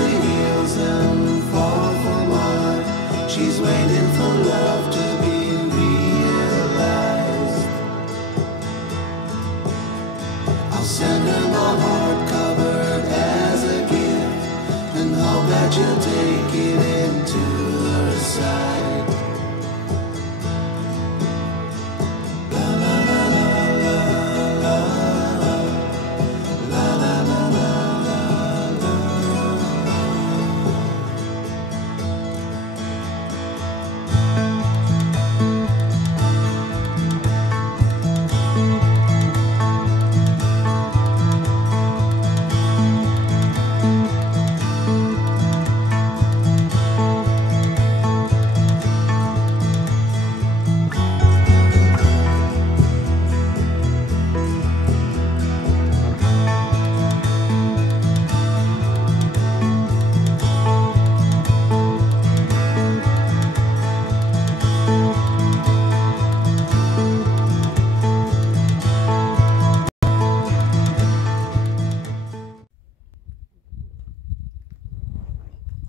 the heels and fall for more. She's waiting for love to be realized. I'll send her my heart covered as a gift, and hope that you'll take it into her side. La la la la la la la la la la la.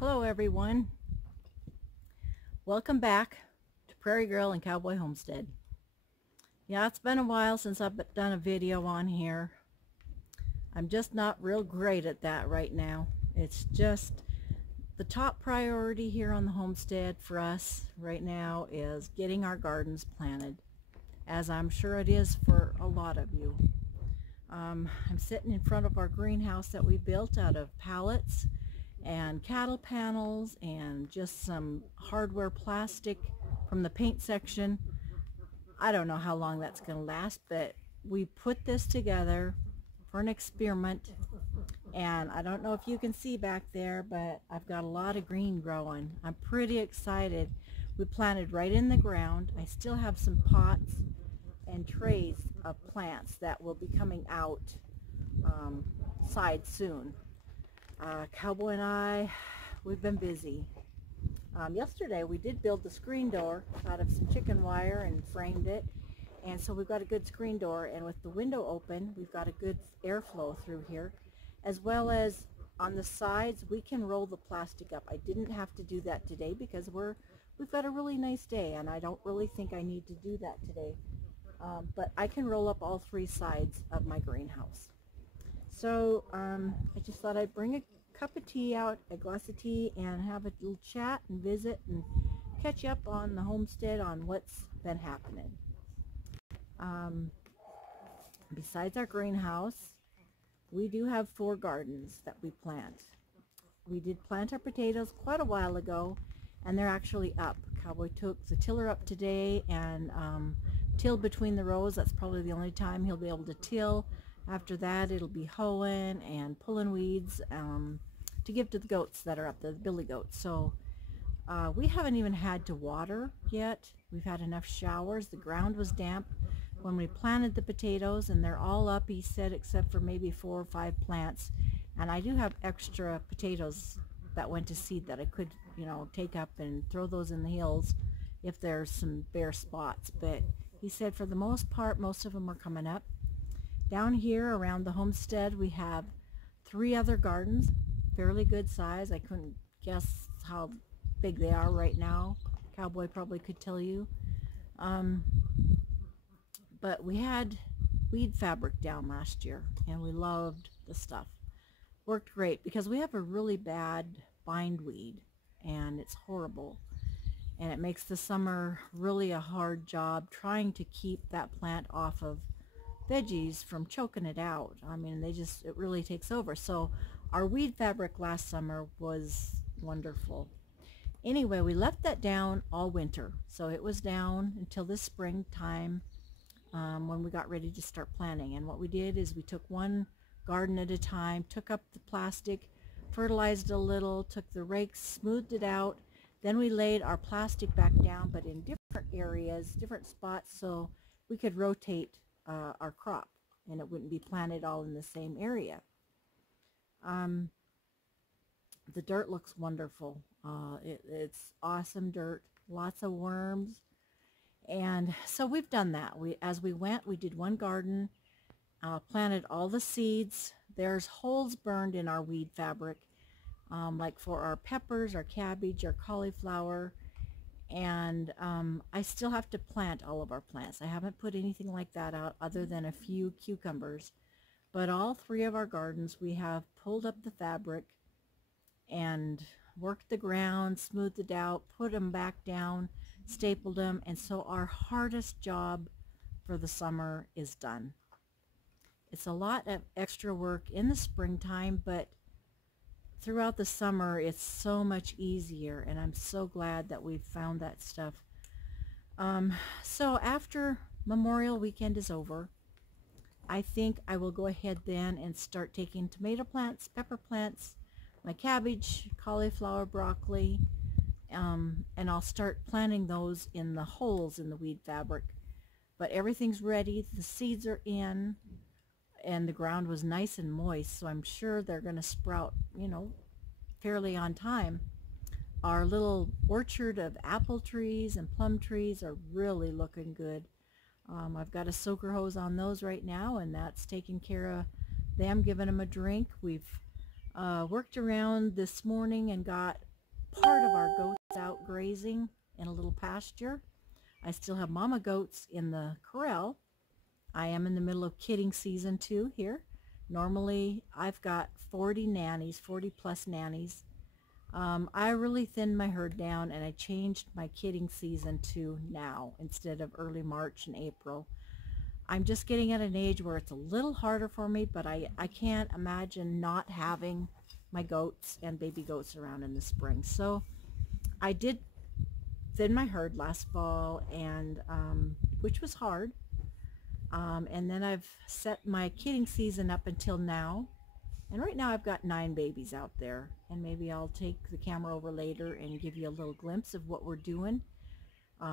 Hello everyone, welcome back to Prairie Girl and Cowboy Homestead. Yeah, it's been a while since I've done a video on here. I'm just not real great at that right now. It's just the top priority here on the homestead for us right now is getting our gardens planted, as I'm sure it is for a lot of you. I'm sitting in front of our greenhouse that we built out of pallets and cattle panels and just some hardware plastic from the paint section. I don't know how long that's going to last, but we put this together for an experiment, and I don't know if you can see back there, but I've got a lot of green growing. I'm pretty excited. We planted right in the ground. I still have some pots and trays of plants that will be coming out side soon. Cowboy and I, we've been busy. Yesterday we did build the screen door out of some chicken wire and framed it, and so we've got a good screen door, and with the window open we've got a good airflow through here, as well as on the sides we can roll the plastic up. I didn't have to do that today because we've got a really nice day, and I don't really think I need to do that today, but I can roll up all three sides of my greenhouse. So I just thought I'd bring a cup of tea out, a glass of tea, and have a little chat and visit and catch up on the homestead on what's been happening. Besides our greenhouse, we do have 4 gardens that we plant. We did plant our potatoes quite a while ago, and they're actually up. Cowboy took the tiller up today and tilled between the rows. That's probably the only time he'll be able to till. After that, it'll be hoeing and pulling weeds to give to the goats that are up there, the billy goats. So we haven't even had to water yet. We've had enough showers. The ground was damp when we planted the potatoes, and they're all up, he said, except for maybe 4 or 5 plants. And I do have extra potatoes that went to seed that I could, take up and throw those in the hills if there's some bare spots. But he said for the most part, most of them are coming up. Down here around the homestead we have 3 other gardens, fairly good size. I couldn't guess how big they are right now. Cowboy probably could tell you. But we had weed fabric down last year, and we loved the stuff. Worked great because we have a really bad bindweed, and it's horrible. And it makes the summer really a hard job trying to keep that plant off of veggies from choking it out. I mean, it really takes over. So our weed fabric last summer was wonderful. Anyway, we left that down all winter. So it was down until this springtime when we got ready to start planting. And what we did is we took one garden at a time, took up the plastic, fertilized a little, took the rakes, smoothed it out. Then we laid our plastic back down, but in different areas, different spots, so we could rotate our crop and it wouldn't be planted all in the same area. The dirt looks wonderful. It's awesome dirt, lots of worms, and so we've done that. As we went, we did one garden, planted all the seeds. There's holes burned in our weed fabric like for our peppers, our cabbage, our cauliflower, and I still have to plant all of our plants. I haven't put anything like that out other than a few cucumbers. But all three of our gardens, we have pulled up the fabric and worked the ground, smoothed it out, put them back down, stapled them, and so our hardest job for the summer is done. It's a lot of extra work in the springtime, but throughout the summer it's so much easier, and I'm so glad that we've found that stuff. So after Memorial Weekend is over, I think I will go ahead then and start taking tomato plants, pepper plants, my cabbage, cauliflower, broccoli, and I'll start planting those in the holes in the weed fabric. But everything's ready, the seeds are in, and the ground was nice and moist, so I'm sure they're going to sprout, fairly on time. Our little orchard of apple trees and plum trees are really looking good. I've got a soaker hose on those right now, and that's taking care of them, giving them a drink. We've worked around this morning and got part of our goats out grazing in a little pasture. I still have mama goats in the corral. I am in the middle of kidding season too here. Normally I've got 40 nannies, 40 plus nannies. I really thinned my herd down, and I changed my kidding season to now instead of early March and April. I'm just getting at an age where it's a little harder for me, but I can't imagine not having my goats and baby goats around in the spring. So I did thin my herd last fall, and which was hard. And then I've set my kidding season up until now. And right now I've got 9 babies out there, and maybe I'll take the camera over later and give you a little glimpse of what we're doing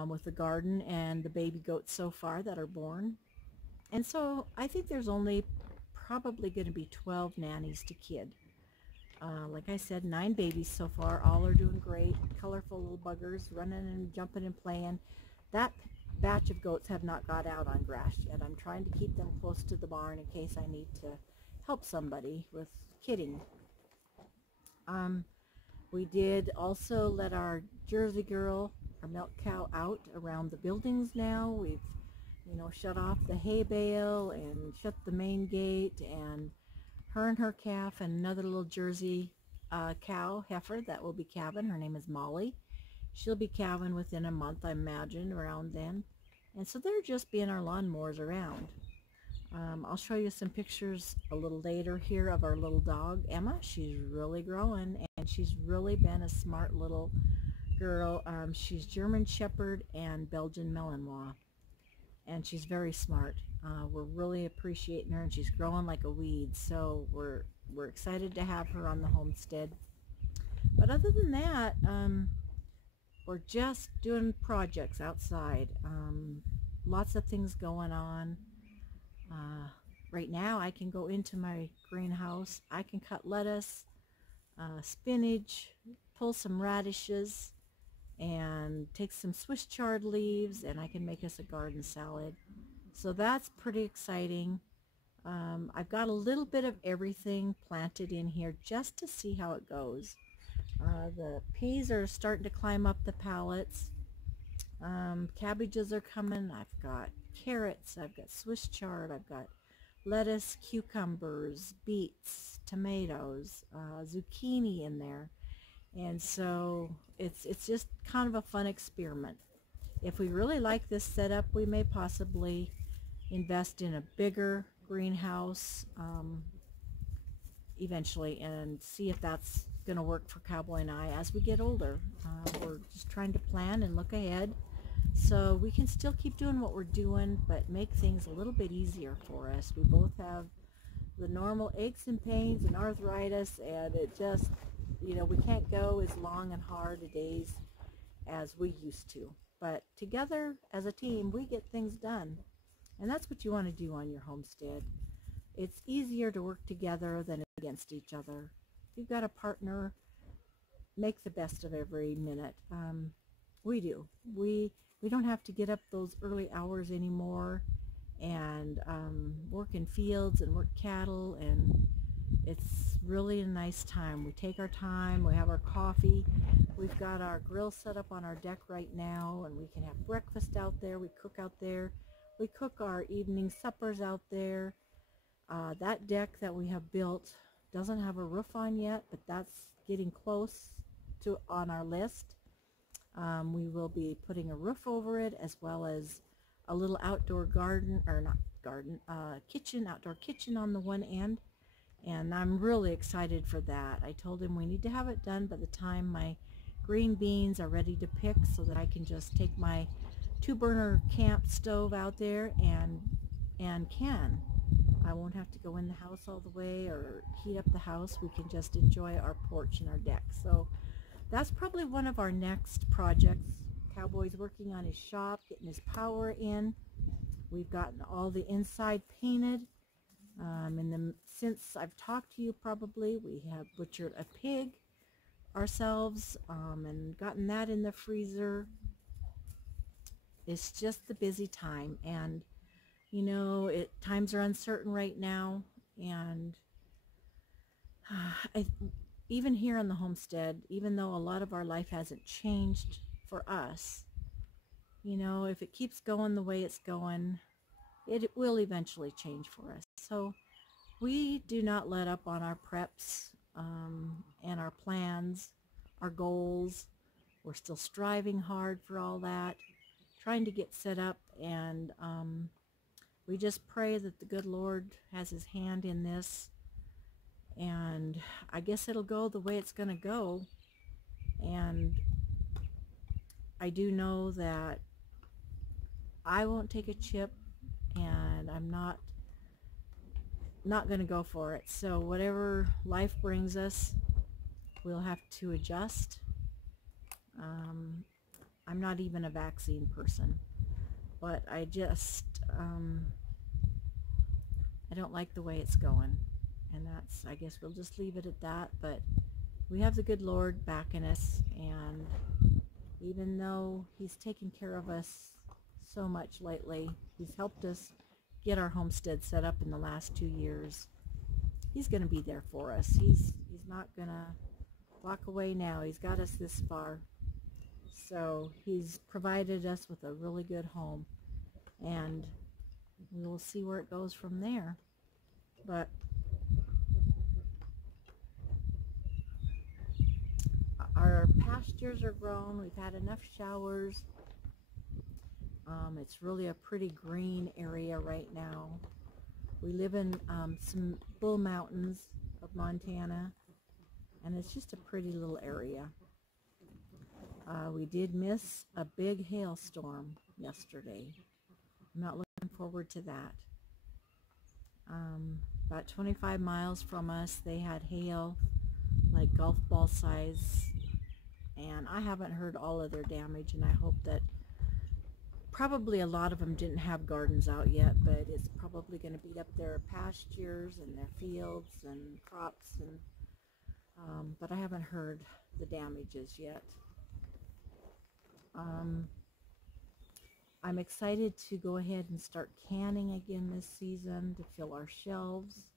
with the garden and the baby goats so far that are born. And so I think there's only probably going to be 12 nannies to kid. Like I said, 9 babies so far. All are doing great. Colorful little buggers running and jumping and playing. That batch of goats have not got out on grass yet. I'm trying to keep them close to the barn in case I need to help somebody with kidding. We did also let our Jersey girl, our milk cow, out around the buildings now. We've, shut off the hay bale and shut the main gate, and her and her calf and another little Jersey cow heifer that will be calving. Her name is Molly. She'll be calving within a month, I imagine, around then. And so they're just being our lawnmowers around. I'll show you some pictures a little later here of our little dog, Emma. She's really growing, and she's really been a smart little girl. She's German Shepherd and Belgian Malinois, and she's very smart. We're really appreciating her, and she's growing like a weed, so we're excited to have her on the homestead. But other than that, we're just doing projects outside. Lots of things going on. Right now I can go into my greenhouse. I can cut lettuce, spinach, pull some radishes, and take some Swiss chard leaves, and I can make us a garden salad. So that's pretty exciting. I've got a little bit of everything planted in here just to see how it goes. The peas are starting to climb up the pallets. Cabbages are coming. I've got carrots, I've got Swiss chard, I've got lettuce, cucumbers, beets, tomatoes, zucchini in there. And so it's just kind of a fun experiment. If we really like this setup, we may possibly invest in a bigger greenhouse eventually, and see if that's going to work for Cowboy and I as we get older. We're just trying to plan and look ahead so we can still keep doing what we're doing, but make things a little bit easier for us. We both have the normal aches and pains and arthritis, and it just, we can't go as long and hard a days as we used to. But together as a team, we get things done. And that's what you want to do on your homestead. It's easier to work together than against each other. If you've got a partner, make the best of every minute. We do. We don't have to get up those early hours anymore and work in fields and work cattle, and it's really a nice time. We take our time, we have our coffee. We've got our grill set up on our deck right now, and we can have breakfast out there. We cook out there. We cook our evening suppers out there. That deck that we have built doesn't have a roof on yet, but that's getting close to on our list. We will be putting a roof over it, as well as a little outdoor garden, or not garden, kitchen, outdoor kitchen on the one end. And I'm really excited for that. I told him we need to have it done by the time my green beans are ready to pick, so that I can just take my 2-burner camp stove out there and can. I won't have to go in the house all the way or heat up the house. We can just enjoy our porch and our deck. So that's probably one of our next projects. Cowboy's working on his shop, getting his power in. We've gotten all the inside painted. Since I've talked to you, probably, we have butchered a pig ourselves and gotten that in the freezer. It's just the busy time, and you know, times are uncertain right now, and even here on the homestead, even though a lot of our life hasn't changed for us, you know, if it keeps going the way it's going, it will eventually change for us. So we do not let up on our preps and our plans, our goals. We're still striving hard for all that, trying to get set up, and we just pray that the good Lord has his hand in this, and I guess it'll go the way it's going to go. And I do know that I won't take a chip, and I'm not going to go for it. So whatever life brings us, we'll have to adjust. I'm not even a vaccine person, but I just I don't like the way it's going, and that's, I guess we'll just leave it at that. But we have the good Lord backing us, and even though he's taken care of us so much lately, he's helped us get our homestead set up in the last 2 years, he's going to be there for us. He's not going to walk away now. He's got us this far, so he's provided us with a really good home, and we will see where it goes from there. But our pastures are grown. We've had enough showers. It's really a pretty green area right now. We live in some Bull Mountains of Montana, and it's just a pretty little area. We did miss a big hailstorm yesterday. I'm not looking forward to that. About 25 miles from us, they had hail, like golf ball size, and I haven't heard all of their damage, and I hope that probably a lot of them didn't have gardens out yet, but it's probably going to beat up their pastures and their fields and crops, and but I haven't heard the damages yet. I'm excited to go ahead and start canning again this season to fill our shelves.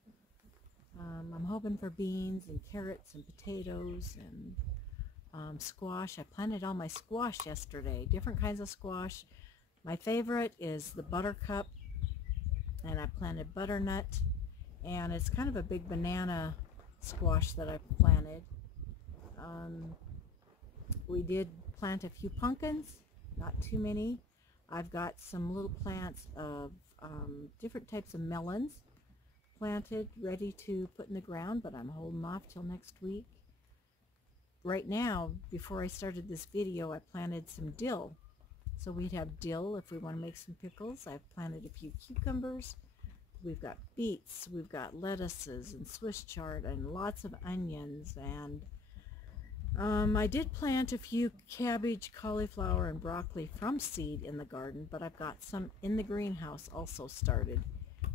I'm hoping for beans and carrots and potatoes and squash. I planted all my squash yesterday, different kinds of squash. My favorite is the buttercup, and I planted butternut, and it's kind of a big banana squash that I planted. We did plant a few pumpkins, not too many. I've got some little plants of different types of melons planted, ready to put in the ground, but I'm holding off till next week. Right now, before I started this video, I planted some dill. So we'd have dill if we want to make some pickles. I've planted a few cucumbers. We've got beets, we've got lettuces and Swiss chard and lots of onions, and I did plant a few cabbage, cauliflower, and broccoli from seed in the garden, but I've got some in the greenhouse also started,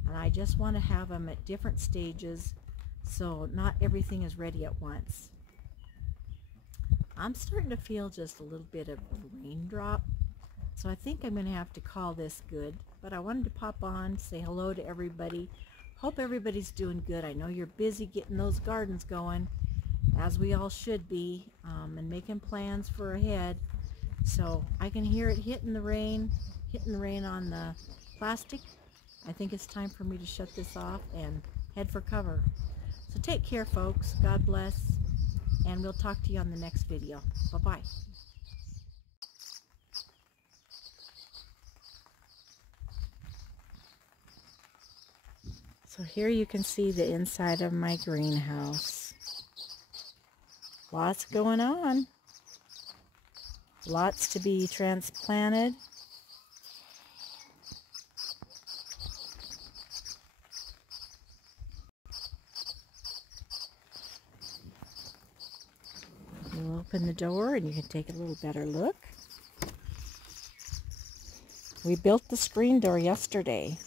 and I just want to have them at different stages so not everything is ready at once. I'm starting to feel just a little bit of a raindrop, so I think I'm going to have to call this good, but I wanted to pop on, say hello to everybody. Hope everybody's doing good. I know you're busy getting those gardens going, as we all should be, and making plans for ahead. So I can hear it hitting the rain on the plastic. I think it's time for me to shut this off and head for cover. So take care, folks. God bless, and we'll talk to you on the next video. Bye-bye. So here you can see the inside of my greenhouse. Lots going on. Lots to be transplanted. We'll open the door and you can take a little better look. We built the screen door yesterday.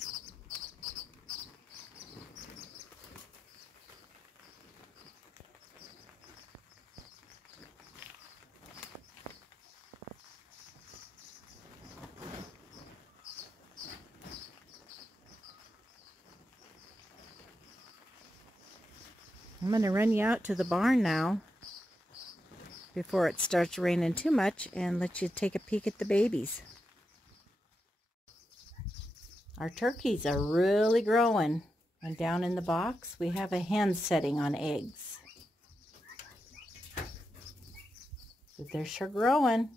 I'm going to run you out to the barn now before it starts raining too much and let you take a peek at the babies. Our turkeys are really growing, and down in the box we have a hen setting on eggs. But they're sure growing.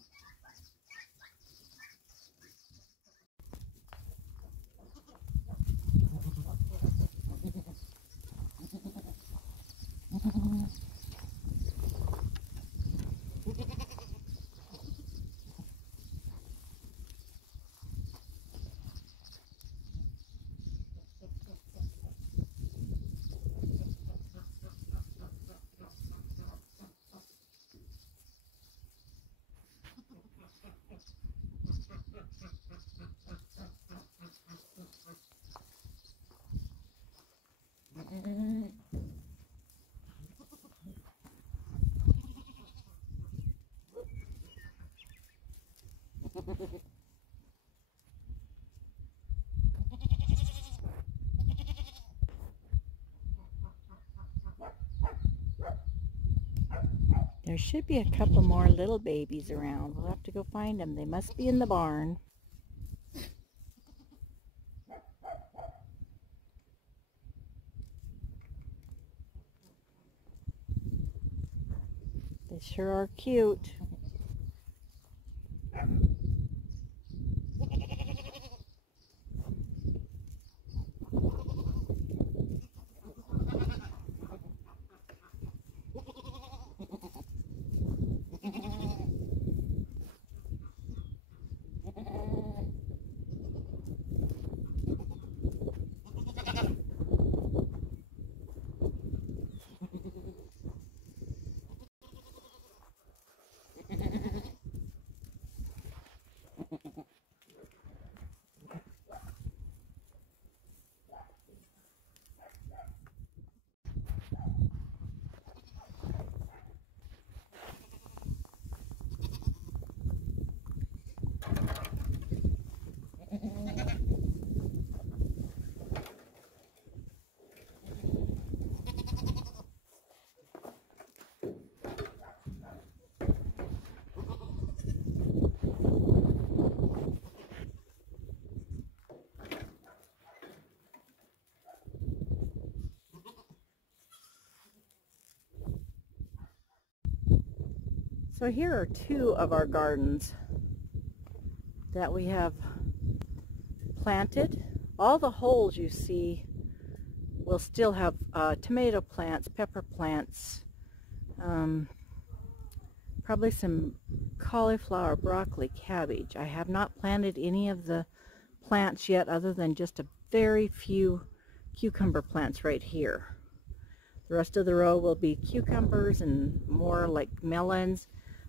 There should be a couple more little babies around. We'll have to go find them. They must be in the barn. They sure are cute. So here are two of our gardens that we have planted. All the holes you see will still have tomato plants, pepper plants, probably some cauliflower, broccoli, cabbage. I have not planted any of the plants yet other than just a very few cucumber plants right here. The rest of the row will be cucumbers and more like melons.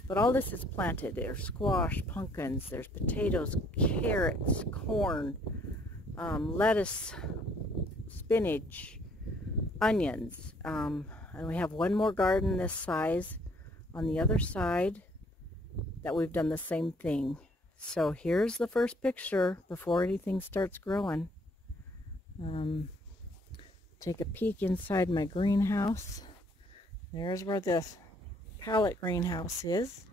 But all this is planted. There's squash, pumpkins, there's potatoes, carrots, corn, lettuce, spinach, onions. And we have one more garden this size on the other side that we've done the same thing. So here's the first picture before anything starts growing. Take a peek inside my greenhouse. There's where the pallet greenhouse is.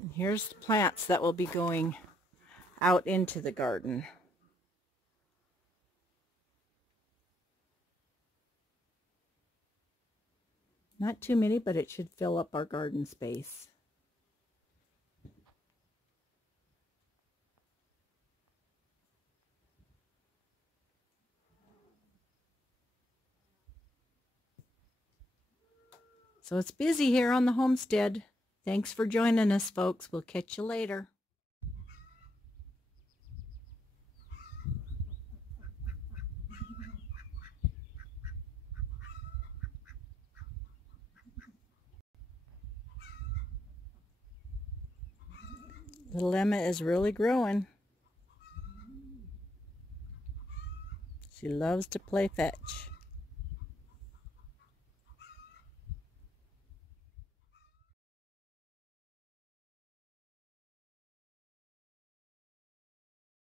And here's the plants that will be going out into the garden. Not too many, but it should fill up our garden space. So it's busy here on the homestead. Thanks for joining us, folks. We'll catch you later. Little Emma is really growing. She loves to play fetch.